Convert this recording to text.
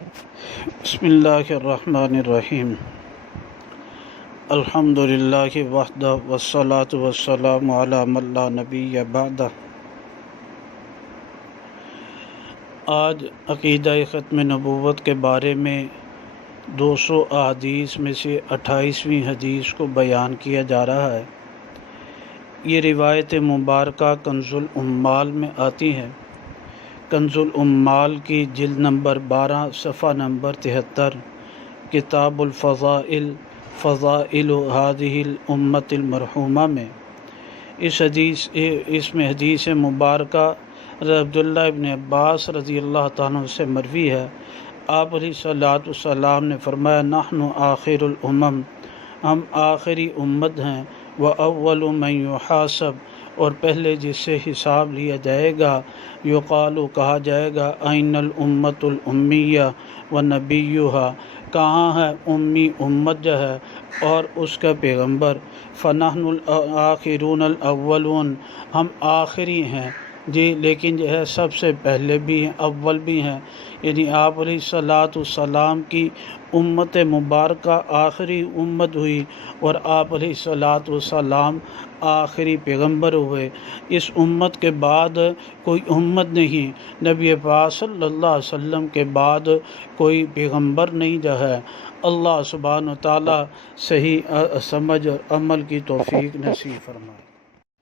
بسم اللہ الرحمن الرحیم الحمد للہ وحدہ والصلاة والسلام علی من لا نبی بعدہ۔ آج عقیدہ ختم نبوت کے بارے میں 200 احادیث میں سے 28ویں حدیث کو بیان کیا جا رہا ہے۔ یہ روایت مبارکہ کنز الاموال میں آتی ہے۔ کنز الاموال کی جلد نمبر 12 صفحہ نمبر 73، کتاب الفضائل، فضائل هذه الامت المرحومہ میں اس میں حدیث مبارکہ عبداللہ ابن عباس رضی اللہ تعالیٰ عنہ سے مروی ہے۔ آپ علیہ الصلوۃ والسلام نے فرمایا، نحن آخر الامم، ہم آخری امت ہیں، وَأَوَّلُ مَن يُحَاسَب، اور پہلے جس سے حساب لیا جائے گا، یقال، کہا جائے گا، أَيْنَ الأمة الأمیہ وَنَبِيُّهَا، کہاں ہے امی امت جو ہے اور اس کا پیغمبر؟ فَنَحْنُ الْآخِرُونَ الْأَوَّلُونَ، ہم آخری ہیں جی، لیکن جو ہے سب سے پہلے بھی ہیں، اول بھی ہیں، یعنی آپ علیہ الصلوۃ والسلام کی امت مبارکہ آخری امت ہوئی اور آپ علیہ الصلوۃ والسلام آخری پیغمبر ہوئے۔ اس امت کے بعد کوئی امت نہیں، نبی پاک صلی اللہ علیہ وسلم کے بعد کوئی پیغمبر نہیں جو ہے۔ اللہ سبحانہ و تعالیٰ صحیح سمجھ اور عمل کی توفیق نصیب فرمائے۔